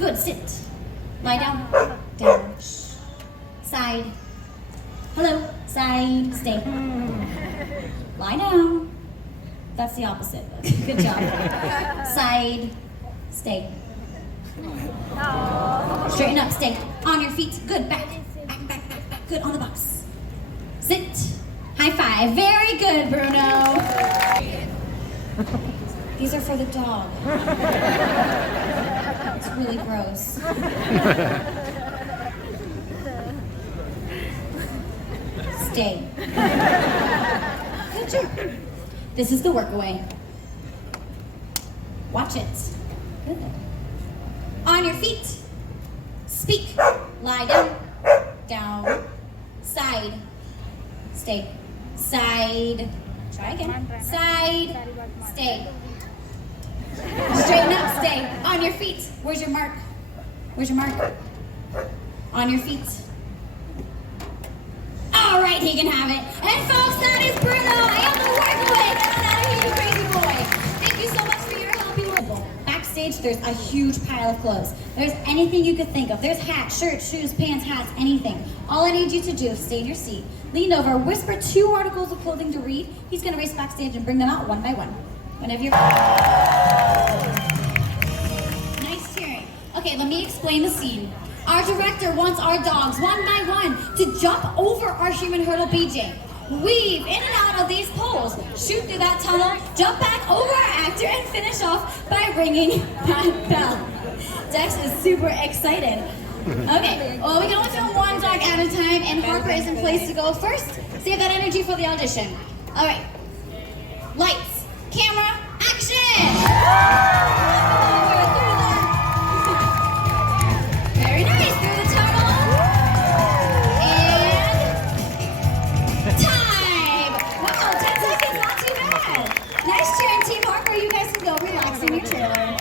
Good, sit. Lie down. Down. Side. Hello. Side. Stay. Lie down. That's the opposite. Good job. Side. Stay. Straighten up. Stay. On your feet. Good. Back. Back, back, back, back. Good. On the box. Sit. High five. Very good, Bruno. These are for the dog. It's really gross. Stay. Good job. This is the workaway. Watch it. Good. On your feet. Speak. Lie down. Down. Side. Stay. Side. Try again. Side. Stay. Straighten up. Stay. On your feet. Where's your mark? Where's your mark? On your feet. All right, he can have it. And folks, that is Bruno and the workaway. Get on out of here, you crazy boy. Thank you so much for your help. You were backstage. There's a huge pile of clothes. There's anything you could think of. There's hats, shirts, shoes, pants, hats, anything. All I need you to do is stay in your seat, lean over, whisper 2 articles of clothing to read. He's gonna race backstage and bring them out one by one. Whenever you're nice cheering. Okay, let me explain the scene. Our director wants our dogs, one by one, to jump over our human hurdle BJ, weave in and out of these poles, shoot through that tunnel, jump back over our actor, and finish off by ringing that bell. Dex is super excited. Okay, well, we can only film one dog at a time, and Harper is in place to go first. Save that energy for the audition. All right, lights, camera, action! Very nice, through the tunnel. And time! Wow, 10 seconds, not too bad. Nice cheering, Team Harper. You guys can go relax in your trailer.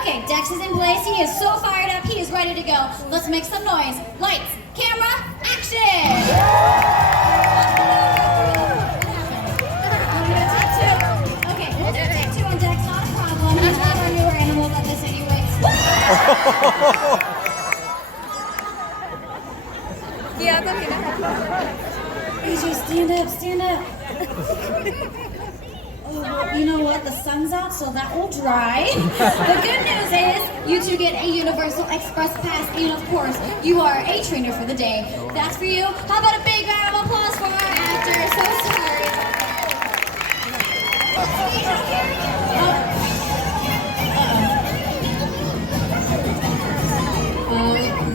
Okay, Dex is in place. He is so fired up. He is ready to go. Let's make some noise. Lights, camera, action! Okay, we'll do take 2 on Dex. Not a problem. He's one of our newer animals at this anyway. AJ, stand up, stand up. Oh, you know what? The sun's out, so that will dry. The good news is you two get a Universal Express pass, and of course, you are a trainer for the day. That's for you. How about a big round of applause for our actor? So sorry.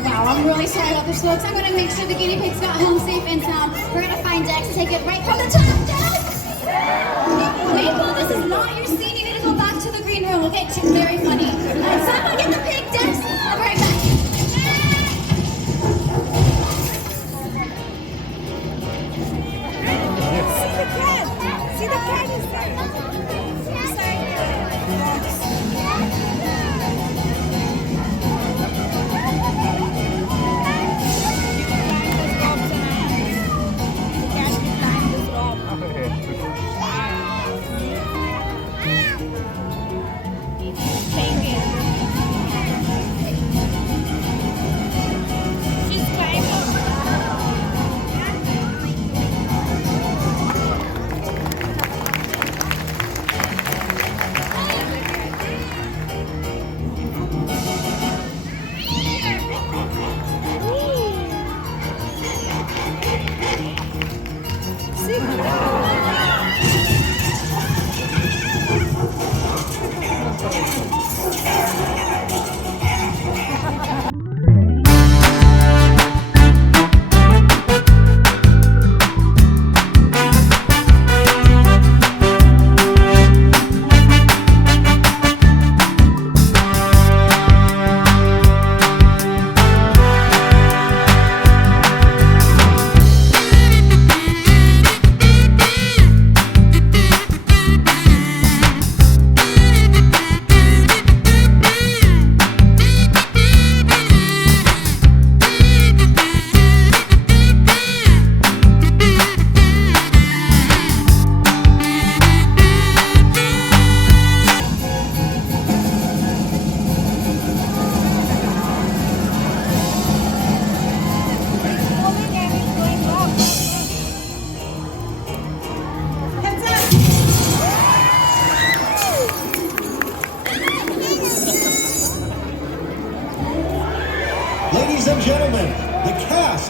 Wow, I'm really sorry about this, folks. I'm going to make sure the guinea pigs got home safe and sound. We're going to find Dex and take it right from the top down. Maple, this is not your scene. You need to go back to the green room. Okay, very funny. Someone get the pig, Dex. I'll be right back. See the cat Thank you.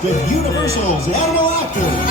cast of Universal's animal actors.